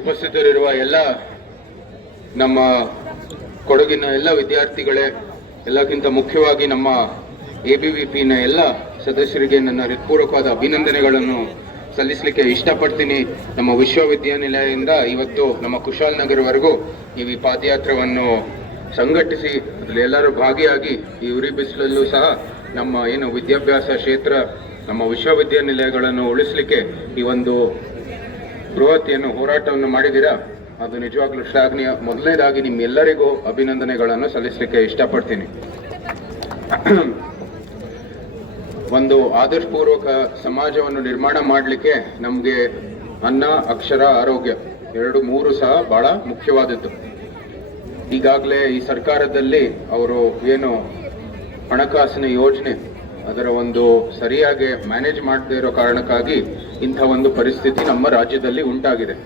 ಉಪಸ್ಥಿತರಿರುವ ಎಲ್ಲ ನಮ್ಮ ಕೊಡಗಿನ ಎಲ್ಲ ವಿದ್ಯಾರ್ಥಿಗಳೇ, ಎಲ್ಲಕ್ಕಿಂತ ಮುಖ್ಯವಾಗಿ ನಮ್ಮ ಎ ಬಿ ವಿ ಪಿನ ಎಲ್ಲ ಸದಸ್ಯರಿಗೆ ನನ್ನ ಹೃತ್ಪೂರ್ವಕವಾದ ಅಭಿನಂದನೆಗಳನ್ನು ಸಲ್ಲಿಸಲಿಕ್ಕೆ ಇಷ್ಟಪಡ್ತೀನಿ. ನಮ್ಮ ವಿಶ್ವವಿದ್ಯಾನಿಲಯದಿಂದ ಇವತ್ತು ನಮ್ಮ ಕುಶಾಲನಗರವರೆಗೂ ನಗರವರೆಗೂ ಈ ಪಾದಯಾತ್ರವನ್ನು ಸಂಘಟಿಸಿ, ಅದರಲ್ಲಿ ಎಲ್ಲರೂ ಭಾಗಿಯಾಗಿ ಈ ಉರಿ ಬಿಸಿಲಲ್ಲೂ ಸಹ ನಮ್ಮ ಏನು ವಿದ್ಯಾಭ್ಯಾಸ ಕ್ಷೇತ್ರ, ನಮ್ಮ ವಿಶ್ವವಿದ್ಯಾನಿಲಯಗಳನ್ನು ಉಳಿಸಲಿಕ್ಕೆ ಈ ಒಂದು ಬೃಹತ್ ಏನು ಹೋರಾಟವನ್ನು ಮಾಡಿದ್ದೀರಾ? ಅದು ನಿಜವಾಗ್ಲೂ ಶ್ಲಾಘನೀಯ. ಮೊದಲನೇದಾಗಿ ನಿಮ್ಮೆಲ್ಲರಿಗೂ ಅಭಿನಂದನೆಗಳನ್ನು ಸಲ್ಲಿಸಲಿಕ್ಕೆ ಇಷ್ಟಪಡ್ತೀನಿ. ಒಂದು ಆದರ್ಶಪೂರ್ವಕ ಸಮಾಜವನ್ನು ನಿರ್ಮಾಣ ಮಾಡಲಿಕ್ಕೆ ನಮಗೆ ಅನ್ನ, ಅಕ್ಷರ, ಆರೋಗ್ಯ ಎರಡು, ಮೂರು ಸಹ ಬಹಳ ಮುಖ್ಯವಾದದ್ದು. ಈಗಾಗಲೇ ಈ ಸರ್ಕಾರದಲ್ಲಿ ಅವರು ಏನು ಹಣಕಾಸಿನ ಯೋಜನೆ ಅದರ ಒಂದು ಸರಿಯಾಗಿ ಮ್ಯಾನೇಜ್ ಮಾಡದೇ ಇರೋ ಕಾರಣಕ್ಕಾಗಿ ಇಂಥ ಒಂದು ಪರಿಸ್ಥಿತಿ ನಮ್ಮ ರಾಜ್ಯದಲ್ಲಿ ಉಂಟಾಗಿದೆ.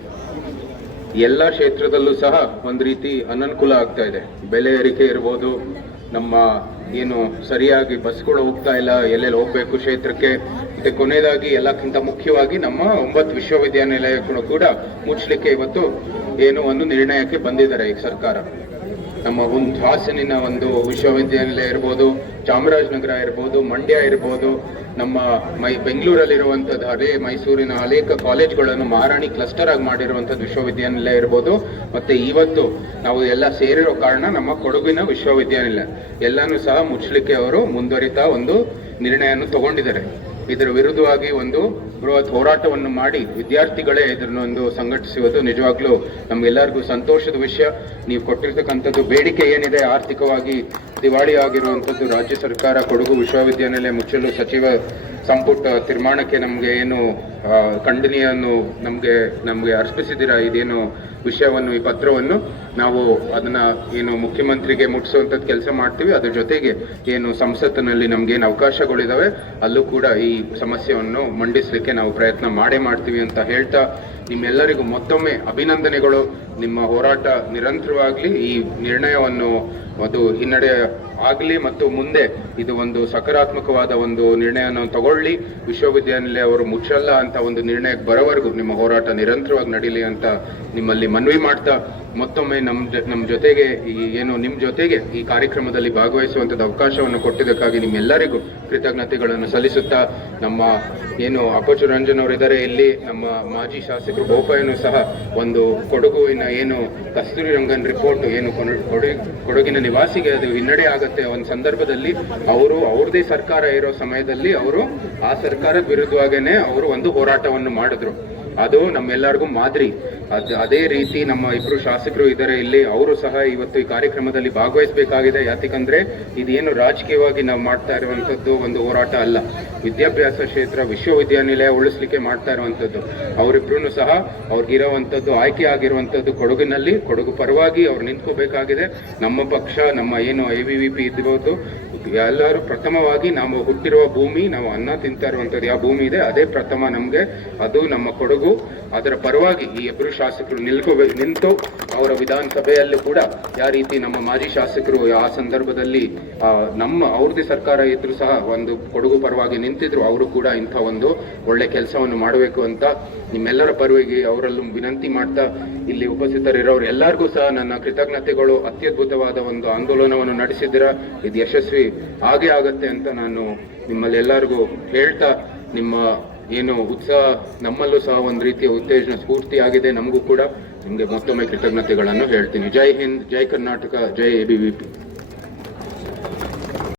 ಎಲ್ಲ ಕ್ಷೇತ್ರದಲ್ಲೂ ಸಹ ಒಂದು ರೀತಿ ಅನನುಕೂಲ ಆಗ್ತಾ ಇದೆ. ಬೆಲೆ ಏರಿಕೆ ಇರ್ಬೋದು, ನಮ್ಮ ಏನು ಸರಿಯಾಗಿ ಬಸ್ಗಳು ಹೋಗ್ತಾ ಇಲ್ಲ, ಎಲ್ಲೆಲ್ಲಿ ಹೋಗ್ಬೇಕು ಕ್ಷೇತ್ರಕ್ಕೆ. ಮತ್ತೆ ಕೊನೆಯದಾಗಿ ಎಲ್ಲಕ್ಕಿಂತ ಮುಖ್ಯವಾಗಿ ನಮ್ಮ ಒಂಬತ್ತು ವಿಶ್ವವಿದ್ಯಾನಿಲಯಗಳು ಕೂಡ ಮುಚ್ಚಲಿಕ್ಕೆ ಇವತ್ತು ಏನು ಒಂದು ನಿರ್ಣಯಕ್ಕೆ ಬಂದಿದ್ದಾರೆ ಈ ಸರ್ಕಾರ. ನಮ್ಮ ಒಂದು ಹಾಸನಿನ ಒಂದು ವಿಶ್ವವಿದ್ಯಾನಿಲಯ ಇರ್ಬೋದು, ಚಾಮರಾಜನಗರ ಇರ್ಬೋದು, ಮಂಡ್ಯ ಇರ್ಬೋದು, ನಮ್ಮ ಮೈ ಬೆಂಗಳೂರಲ್ಲಿರುವಂಥದ್ದು ಅದೇ ಮೈಸೂರಿನ ಅನೇಕ ಕಾಲೇಜ್ಗಳನ್ನು ಮಹಾರಾಣಿ ಕ್ಲಸ್ಟರ್ ಆಗಿ ಮಾಡಿರುವಂಥದ್ದು ವಿಶ್ವವಿದ್ಯಾನಿಲಯ ಇರ್ಬೋದು. ಮತ್ತು ಇವತ್ತು ನಾವು ಎಲ್ಲ ಸೇರಿರೋ ಕಾರಣ ನಮ್ಮ ಕೊಡಗಿನ ವಿಶ್ವವಿದ್ಯಾನಿಲಯ. ಎಲ್ಲನೂ ಸಹ ಮುಚ್ಚಲಿಕ್ಕೆ ಅವರು ಮುಂದುವರಿತಾ ಒಂದು ನಿರ್ಣಯವನ್ನು ತಗೊಂಡಿದ್ದಾರೆ. ಇದರ ವಿರುದ್ಧವಾಗಿ ಒಂದು ಬೃಹತ್ ಹೋರಾಟವನ್ನು ಮಾಡಿ ವಿದ್ಯಾರ್ಥಿಗಳೇ ಇದನ್ನೊಂದು ಸಂಘಟಿಸುವುದು ನಿಜವಾಗ್ಲೂ ನಮಗೆಲ್ಲರಿಗೂ ಸಂತೋಷದ ವಿಷಯ. ನೀವು ಕೊಟ್ಟಿರ್ತಕ್ಕಂಥದ್ದು ಬೇಡಿಕೆ ಏನಿದೆ, ಆರ್ಥಿಕವಾಗಿ ದಿವಾಳಿ ಆಗಿರುವಂಥದ್ದು ರಾಜ್ಯ ಸರ್ಕಾರ, ಕೊಡಗು ವಿಶ್ವವಿದ್ಯಾನಿಲಯ ಮುಚ್ಚಲು ಸಚಿವ ಸಂಪುಟ ತೀರ್ಮಾನಕ್ಕೆ ನಮಗೆ ಏನು ಖಂಡನೆಯನ್ನು ನಮಗೆ ನಮಗೆ ಅರ್ಪಿಸಿದಿರ, ಇದೇನು ವಿಷಯವನ್ನು, ಈ ಪತ್ರವನ್ನು ನಾವು ಅದನ್ನ ಏನು ಮುಖ್ಯಮಂತ್ರಿಗೆ ಮುಟ್ಟಿಸುವಂಥದ್ದು ಕೆಲಸ ಮಾಡ್ತೀವಿ. ಅದ್ರ ಜೊತೆಗೆ ಏನು ಸಂಸತ್ತಿನಲ್ಲಿ ನಮ್ಗೇನು ಅವಕಾಶಗಳಿದಾವೆ, ಅಲ್ಲೂ ಕೂಡ ಈ ಸಮಸ್ಯೆಯನ್ನು ಮಂಡಿಸಲಿಕ್ಕೆ ನಾವು ಪ್ರಯತ್ನ ಮಾಡೇ ಮಾಡ್ತೀವಿ ಅಂತ ಹೇಳ್ತಾ ನಿಮ್ಮೆಲ್ಲರಿಗೂ ಮತ್ತೊಮ್ಮೆ ಅಭಿನಂದನೆಗಳು. ನಿಮ್ಮ ಹೋರಾಟ ನಿರಂತರವಾಗಲಿ, ಈ ನಿರ್ಣಯವನ್ನು ಅದು ಹಿನ್ನಡೆ ಆಗಲಿ ಮತ್ತು ಮುಂದೆ ಇದು ಒಂದು ಸಕಾರಾತ್ಮಕವಾದ ಒಂದು ನಿರ್ಣಯವನ್ನು ತಗೊಳ್ಳಿ. ವಿಶ್ವವಿದ್ಯಾನಿಲಯ ಅವರು ಮುಚ್ಚಲ್ಲ ಅಂತ ಒಂದು ನಿರ್ಣಯಕ್ಕೆ ಬರೋವರೆಗೂ ನಿಮ್ಮ ಹೋರಾಟ ನಿರಂತರವಾಗಿ ನಡೀಲಿ ಅಂತ ನಿಮ್ಮಲ್ಲಿ ಮನವಿ ಮಾಡ್ತಾ ಮತ್ತೊಮ್ಮೆ ನಮ್ಮ ನಮ್ಮ ಜೊತೆಗೆ ಈ ಏನು ನಿಮ್ಮ ಜೊತೆಗೆ ಈ ಕಾರ್ಯಕ್ರಮದಲ್ಲಿ ಭಾಗವಹಿಸುವಂಥದ್ದು ಅವಕಾಶವನ್ನು ಕೊಟ್ಟಿದ್ದಕ್ಕಾಗಿ ನಿಮ್ಮೆಲ್ಲರಿಗೂ ಕೃತಜ್ಞತೆಗಳನ್ನು ಸಲ್ಲಿಸುತ್ತಾ ನಮ್ಮ ಏನು ಅಪಚು ರಂಜನ್ ಅವರಿದ್ದಾರೆ ಇಲ್ಲಿ ನಮ್ಮ ಮಾಜಿ ಶಾಸಕರು ಬೋಪಯ್ಯನು ಸಹ ಒಂದು ಕೊಡಗುವಿನ ಏನು ಕಸ್ತೂರಿ ರಂಗನ್ ರಿಪೋರ್ಟ್ ಏನು ಕೊಡಗಿನ ನಿವಾಸಿಗೆ ಅದು ಹಿನ್ನಡೆ ಆಗುತ್ತೆ ಒಂದು ಸಂದರ್ಭದಲ್ಲಿ ಅವರು ಅವ್ರದೇ ಸರ್ಕಾರ ಇರೋ ಸಮಯದಲ್ಲಿ ಅವರು ಆ ಸರ್ಕಾರದ ವಿರುದ್ಧವಾಗೇನೆ ಅವರು ಒಂದು ಹೋರಾಟವನ್ನು ಮಾಡಿದ್ರು. ಅದು ನಮ್ಮೆಲ್ಲರಿಗೂ ಮಾದರಿ. ಅದ್ ಅದೇ ರೀತಿ ನಮ್ಮ ಇಬ್ಬರು ಶಾಸಕರು ಇದ್ದಾರೆ ಇಲ್ಲಿ, ಅವರು ಸಹ ಇವತ್ತು ಈ ಕಾರ್ಯಕ್ರಮದಲ್ಲಿ ಭಾಗವಹಿಸಬೇಕಾಗಿದೆ. ಯಾಕಂದ್ರೆ ಇದೇನು ರಾಜಕೀಯವಾಗಿ ನಾವು ಮಾಡ್ತಾ ಇರುವಂತದ್ದು ಒಂದು ಹೋರಾಟ ಅಲ್ಲ. ವಿದ್ಯಾಭ್ಯಾಸ ಕ್ಷೇತ್ರ ವಿಶ್ವವಿದ್ಯಾನಿಲಯ ಉಳಿಸ್ಲಿಕ್ಕೆ ಮಾಡ್ತಾ ಇರುವಂತದ್ದು. ಅವರಿಬ್ರು ಸಹ ಅವ್ರಿಗಿರುವಂತದ್ದು, ಆಯ್ಕೆ ಆಗಿರುವಂಥದ್ದು ಕೊಡಗಿನಲ್ಲಿ. ಕೊಡಗು ಪರವಾಗಿ ಅವ್ರು ನಿಂತ್ಕೋಬೇಕಾಗಿದೆ. ನಮ್ಮ ಪಕ್ಷ, ನಮ್ಮ ಏನು ಐ ವಿ ವಿ ಪಿ ಇದ್ಬೋದು ಎಲ್ಲರೂ ಪ್ರಥಮವಾಗಿ ನಾವು ಹುಟ್ಟಿರುವ ಭೂಮಿ, ನಾವು ಅನ್ನ ತಿಂತಾ ಇರುವಂತದ್ದು ಯಾವ ಭೂಮಿ ಇದೆ, ಅದೇ ಪ್ರಥಮ ನಮ್ಗೆ. ಅದು ನಮ್ಮ ಕೊಡಗು. ಅದರ ಪರವಾಗಿ ಈ ಇಬ್ಬರು ಶಾಸಕರು ನಿಲ್ಕೋಬೇಕು ನಿಂತು ಅವರ ವಿಧಾನಸಭೆಯಲ್ಲೂ ಕೂಡ ಯಾವ ರೀತಿ ನಮ್ಮ ಮಾಜಿ ಶಾಸಕರು ಆ ಸಂದರ್ಭದಲ್ಲಿ ನಮ್ಮ, ಅವ್ರದ್ದೇ ಸರ್ಕಾರ ಇದ್ರು ಸಹ ಒಂದು ಕೊಡಗು ಪರವಾಗಿ ನಿಂತಿದ್ರು, ಅವರು ಕೂಡ ಇಂಥ ಒಂದು ಒಳ್ಳೆ ಕೆಲಸವನ್ನು ಮಾಡಬೇಕು ಅಂತ ನಿಮ್ಮೆಲ್ಲರ ಪರವಾಗಿ ಅವರಲ್ಲೂ ವಿನಂತಿ ಮಾಡ್ತಾ ಇಲ್ಲಿ ಉಪಸ್ಥಿತರಿರೋರು ಎಲ್ಲರಿಗೂ ಸಹ ನನ್ನ ಕೃತಜ್ಞತೆಗಳು, ಅತ್ಯದ್ಭುತವಾದ ಒಂದು ಆಂದೋಲನವನ್ನು ನಡೆಸಿದ್ದೀರಾ, ಇದು ಯಶಸ್ವಿ ಆಗೇ ಆಗತ್ತೆ ಅಂತ ನಾನು ನಿಮ್ಮಲ್ಲಿ ಎಲ್ಲರಿಗೂ ಹೇಳ್ತಾ, ನಿಮ್ಮ ಏನು ಉತ್ಸಾಹ ನಮ್ಮಲ್ಲೂ ಸಹ ಒಂದು ರೀತಿಯ ಉತ್ತೇಜನ ಸ್ಫೂರ್ತಿ ಆಗಿದೆ ನಮಗೂ ಕೂಡ. ನಿಮಗೆ ಮತ್ತೊಮ್ಮೆ ಕೃತಜ್ಞತೆಗಳನ್ನು ಹೇಳ್ತೀನಿ. ಜೈ ಹಿಂದ್, ಜೈ ಕರ್ನಾಟಕ, ಜೈ ಎ ಬಿ ವಿ ಪಿ.